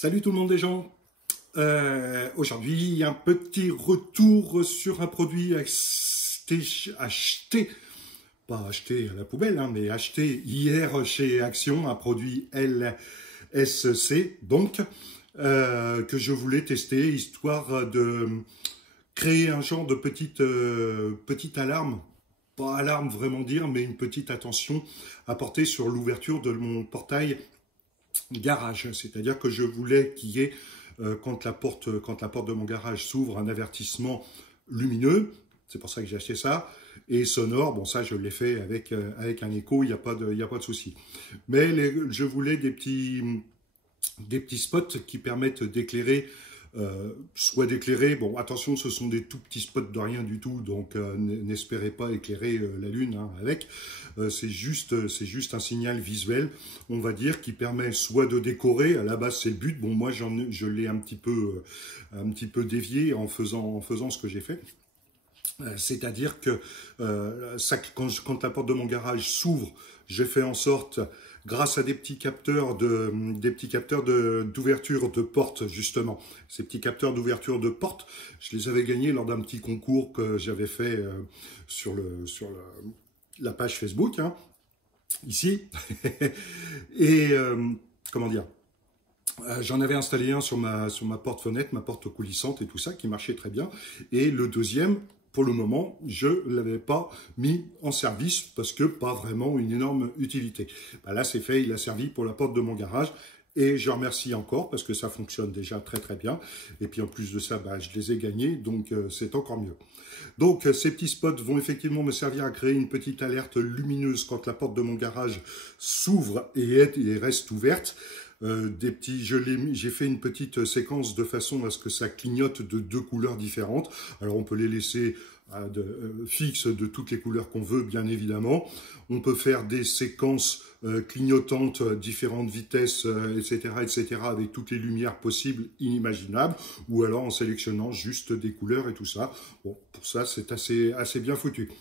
Salut tout le monde les gens. Aujourd'hui, un petit retour sur un produit pas acheté à la poubelle, hein, mais acheté hier chez Action, un produit LSC, donc, que je voulais tester, histoire de créer un genre de petite alarme, pas alarme vraiment dire, mais une petite attention à porter sur l'ouverture de mon portail garage. C'est-à-dire que je voulais qu'il y ait, quand la porte de mon garage s'ouvre, un avertissement lumineux. C'est pour ça que j'ai acheté ça. Et sonore, bon ça je l'ai fait avec un écho, il n'y a pas de souci. Mais je voulais des petits spots qui permettent d'éclairer, soit d'éclairer, bon attention ce sont des tout petits spots de rien du tout, donc n'espérez pas éclairer la lune hein, avec, c'est juste un signal visuel, on va dire, qui permet soit de décorer, à la base c'est le but, bon moi je l'ai un petit peu dévié en faisant ce que j'ai fait. C'est-à-dire que quand la porte de mon garage s'ouvre, j'ai fait en sorte, grâce à des petits capteurs d'ouverture de porte, justement, ces petits capteurs d'ouverture de porte, je les avais gagnés lors d'un petit concours que j'avais fait sur la page Facebook, hein, ici. Et comment dire, j'en avais installé un sur ma porte-fenêtre, ma porte coulissante et tout ça, qui marchait très bien. Et le deuxième, pour le moment, je ne l'avais pas mis en service parce que pas vraiment une énorme utilité. Ben là, c'est fait, il a servi pour la porte de mon garage. Et je remercie encore parce que ça fonctionne déjà très très bien. Et puis en plus de ça, ben, je les ai gagnés, donc c'est encore mieux. Donc ces petits spots vont effectivement me servir à créer une petite alerte lumineuse quand la porte de mon garage s'ouvre et reste ouverte. J'ai fait une petite séquence de façon à ce que ça clignote de deux couleurs différentes. Alors on peut les laisser fixes de toutes les couleurs qu'on veut, bien évidemment. On peut faire des séquences clignotantes, différentes vitesses, etc., avec toutes les lumières possibles, inimaginables, ou alors en sélectionnant juste des couleurs et tout ça. Bon, pour ça, c'est assez bien foutu.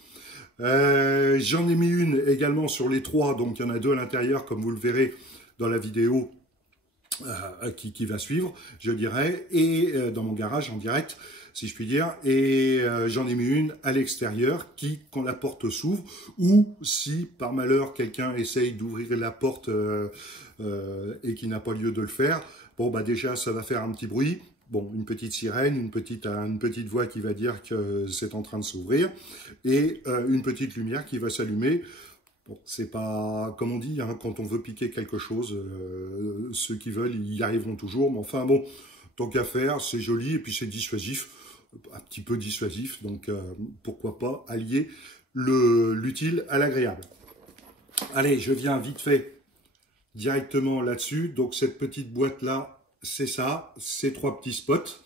J'en ai mis une également sur les trois, donc il y en a deux à l'intérieur, comme vous le verrez dans la vidéo qui va suivre, je dirais, et dans mon garage en direct, si je puis dire, et j'en ai mis une à l'extérieur qui, quand la porte s'ouvre, ou si par malheur quelqu'un essaye d'ouvrir la porte et qui n'a pas lieu de le faire, bon bah déjà ça va faire un petit bruit, bon une petite sirène, une petite voix qui va dire que c'est en train de s'ouvrir, et une petite lumière qui va s'allumer. Bon, c'est pas, comme on dit, hein, quand on veut piquer quelque chose, ceux qui veulent, y arriveront toujours. Mais enfin, bon, tant qu'à faire, c'est joli et puis c'est dissuasif, un petit peu dissuasif. Donc, pourquoi pas allier l'utile à l'agréable. Allez, je viens vite fait directement là-dessus. Donc, cette petite boîte-là, c'est ça, ces trois petits spots.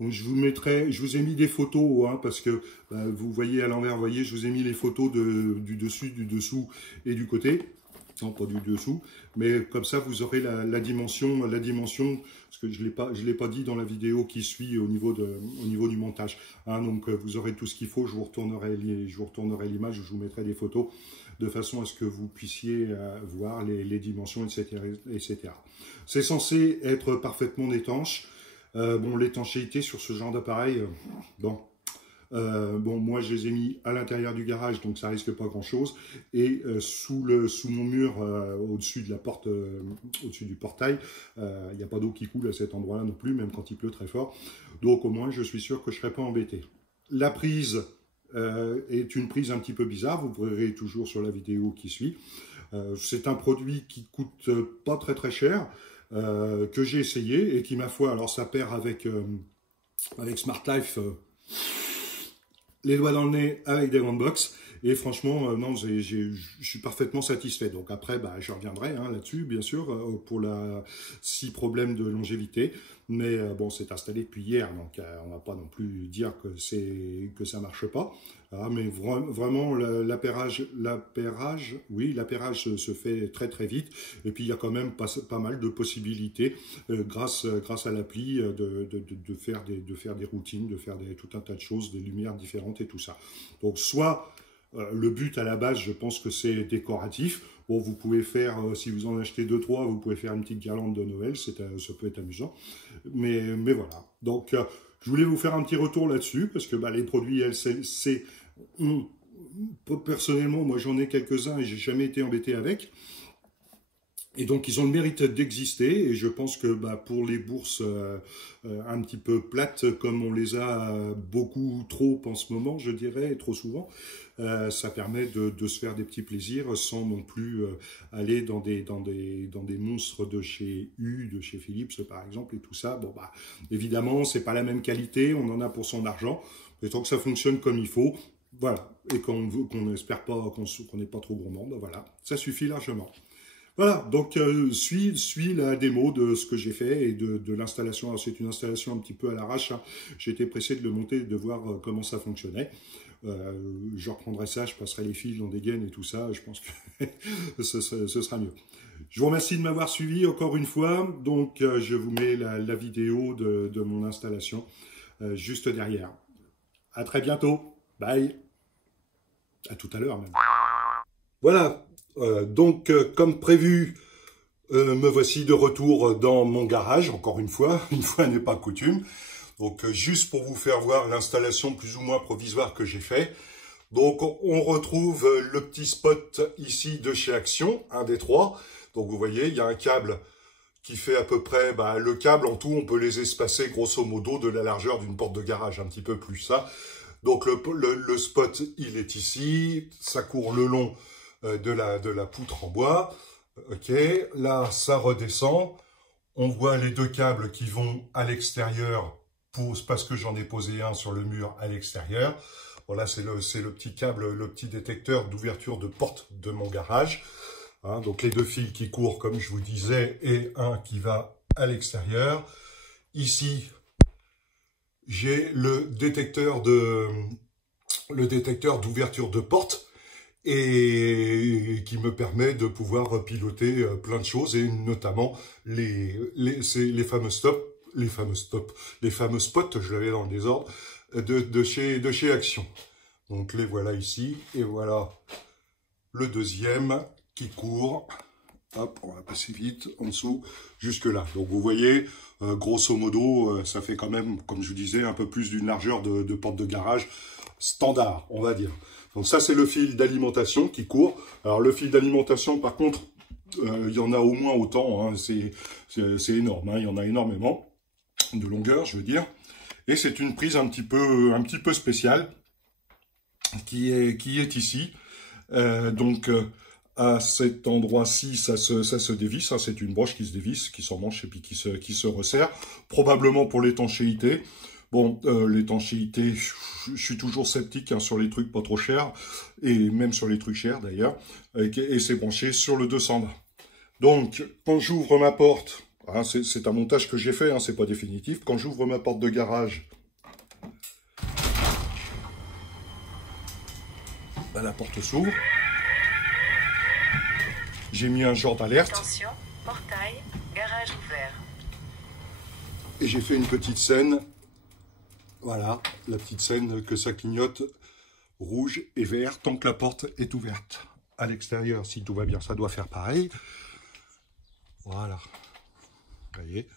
Donc je vous ai mis des photos hein, parce que vous voyez à l'envers, vous voyez, je vous ai mis les photos du dessus, du dessous et du côté. Non, pas du dessous, mais comme ça vous aurez la dimension, parce que je l'ai pas dit dans la vidéo qui suit au niveau du montage. Hein, donc vous aurez tout ce qu'il faut. Je vous retournerai l'image, je vous mettrai des photos de façon à ce que vous puissiez voir les dimensions, etc. C'est censé être parfaitement étanche. Bon, l'étanchéité sur ce genre d'appareil, bon, moi je les ai mis à l'intérieur du garage, donc ça risque pas grand chose, et sous mon mur, au-dessus de la porte, au-dessus du portail, il n'y a pas d'eau qui coule à cet endroit-là non plus, même quand il pleut très fort, donc au moins je suis sûr que je ne serai pas embêté. La prise est une prise un petit peu bizarre, vous verrez toujours sur la vidéo qui suit. C'est un produit qui coûte pas très très cher, que j'ai essayé et qui, ma foi, alors ça perd avec Smart Life les doigts dans le nez avec des grandes box. Et franchement, non, je suis parfaitement satisfait. Donc après, bah, je reviendrai hein, là-dessus, bien sûr, pour si problème de longévité. Mais bon, c'est installé depuis hier, donc on va pas non plus dire que ça marche pas. Ah, mais vraiment, l'appairage se fait très très vite. Et puis il y a quand même pas mal de possibilités grâce à l'appli de faire des routines, de faire tout un tas de choses, des lumières différentes et tout ça. Donc soit le but à la base, je pense que c'est décoratif. Bon, vous pouvez faire, si vous en achetez 2-3, vous pouvez faire une petite guirlande de Noël, ça peut être amusant. Mais voilà. Donc, je voulais vous faire un petit retour là-dessus, parce que bah, les produits LCC, personnellement, moi j'en ai quelques-uns et j'ai jamais été embêté avec. Et donc, ils ont le mérite d'exister. Et je pense que bah, pour les bourses un petit peu plates, comme on les a beaucoup trop en ce moment, je dirais, et trop souvent, ça permet de se faire des petits plaisirs sans non plus aller dans des monstres de chez U, de chez Philips, par exemple, et tout ça. Bon, bah, évidemment, c'est pas la même qualité. On en a pour son argent. Mais tant que ça fonctionne comme il faut, voilà. Et qu'on n'espère pas, qu'on n'est pas trop gourmand, ben voilà. Ça suffit largement. Voilà, donc suis la démo de ce que j'ai fait et de l'installation. Alors c'est une installation un petit peu à l'arrache, hein. J'ai été pressé de le monter, de voir comment ça fonctionnait. Je reprendrai ça, je passerai les fils dans des gaines et tout ça, je pense que ce sera mieux. Je vous remercie de m'avoir suivi encore une fois, donc je vous mets la vidéo de mon installation juste derrière. À très bientôt, bye, à tout à l'heure même. Voilà. Donc, comme prévu, me voici de retour dans mon garage, encore une fois n'est pas coutume. Donc, juste pour vous faire voir l'installation plus ou moins provisoire que j'ai fait. Donc, on retrouve le petit spot ici de chez Action, un des trois. Donc, vous voyez, il y a un câble qui fait à peu près, bah, le câble en tout, on peut les espacer grosso modo de la largeur d'une porte de garage, un petit peu plus ça. Donc, le spot, il est ici, ça court le long de la poutre en bois. Ok, là ça redescend. On voit les deux câbles qui vont à l'extérieur parce que j'en ai posé un sur le mur à l'extérieur. Voilà, c'est le petit câble, le petit détecteur d'ouverture de porte de mon garage. Hein, donc les deux fils qui courent comme je vous disais et un qui va à l'extérieur. Ici, j'ai le détecteur d'ouverture de porte et qui me permet de pouvoir piloter plein de choses et notamment les fameux stops, les fameux spots, je l'avais dans le désordre, de chez Action. Donc les voilà ici et voilà le deuxième qui court. Hop, on va passer vite en dessous jusque là. Donc vous voyez, grosso modo, ça fait quand même, comme je vous disais, un peu plus d'une largeur de porte de garage standard, on va dire. Donc ça, c'est le fil d'alimentation qui court. Alors le fil d'alimentation, par contre, il y en a au moins autant, hein. C'est énorme, hein. Il y en a énormément de longueur, je veux dire. Et c'est une prise un petit peu spéciale qui est ici. Donc à cet endroit-ci, ça se dévisse, hein. C'est une broche qui se dévisse, qui s'emmanche et puis qui se resserre, probablement pour l'étanchéité. Bon, l'étanchéité, je suis toujours sceptique hein, sur les trucs pas trop chers, et même sur les trucs chers d'ailleurs, et c'est branché sur le 220. Donc, quand j'ouvre ma porte, hein, c'est un montage que j'ai fait, hein, c'est pas définitif, quand j'ouvre ma porte de garage, ben, la porte s'ouvre, j'ai mis un genre d'alerte. Attention, portail, garage ouvert. Et j'ai fait une petite scène. Voilà, la petite scène que ça clignote rouge et vert tant que la porte est ouverte. À l'extérieur, si tout va bien, ça doit faire pareil. Voilà. Vous voyez.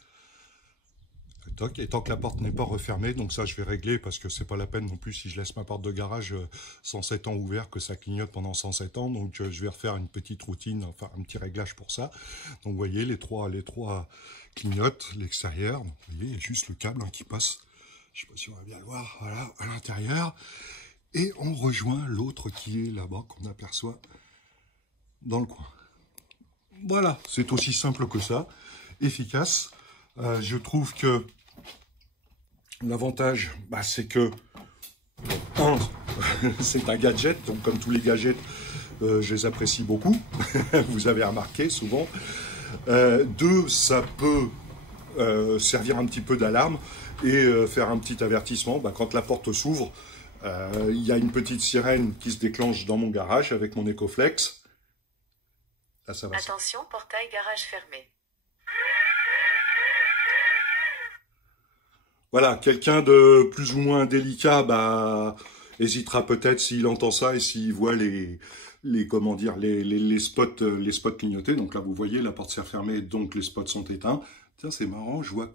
Et tant que la porte n'est pas refermée, donc ça je vais régler parce que c'est pas la peine non plus si je laisse ma porte de garage 107 ans ouverte que ça clignote pendant 107 ans. Donc je vais refaire une petite routine, enfin un petit réglage pour ça. Donc vous voyez, les trois clignotent l'extérieur. Vous voyez, il y a juste le câble hein, qui passe. Je ne sais pas si on va bien le voir, voilà, à l'intérieur. Et on rejoint l'autre qui est là-bas, qu'on aperçoit dans le coin. Voilà, c'est aussi simple que ça, efficace. Je trouve que l'avantage, bah, c'est que, un, c'est un gadget, donc comme tous les gadgets, je les apprécie beaucoup. Vous avez remarqué souvent. Deux, ça peut servir un petit peu d'alarme et faire un petit avertissement. Bah, quand la porte s'ouvre, il y a une petite sirène qui se déclenche dans mon garage avec mon Ecoflex. Là, ça va. Attention, portail garage fermé. Voilà, quelqu'un de plus ou moins délicat, bah, hésitera peut-être s'il entend ça et s'il voit comment dire, les spots clignoter. Donc là, vous voyez, la porte s'est refermée, donc les spots sont éteints. Tiens, c'est marrant, je vois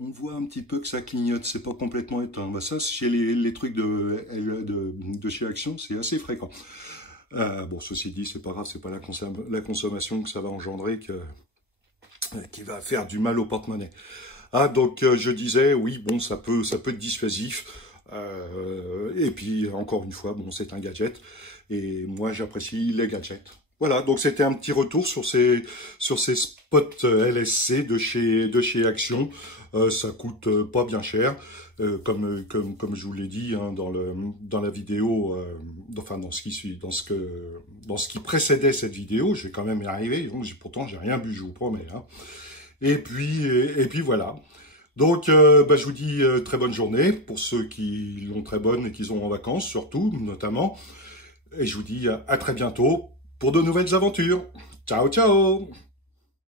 on voit un petit peu que ça clignote, c'est pas complètement éteint. Bah ça, chez les trucs de chez Action, c'est assez fréquent. Bon, ceci dit, c'est pas grave, c'est pas la consommation que ça va engendrer qui va faire du mal au porte-monnaie. Ah, donc je disais, oui, bon, ça peut être dissuasif. Et puis, encore une fois, bon, c'est un gadget. Et moi, j'apprécie les gadgets. Voilà, donc c'était un petit retour sur ces spots LSC de chez Action. Ça coûte pas bien cher, comme je vous l'ai dit hein, dans la vidéo, enfin dans ce qui précédait cette vidéo. Je vais quand même y arriver. Donc pourtant j'ai rien bu, je vous promets. Hein. Et puis voilà. Donc je vous dis très bonne journée pour ceux qui l'ont très bonne et qui sont en vacances surtout, notamment. Et je vous dis à très bientôt pour de nouvelles aventures. Ciao, ciao!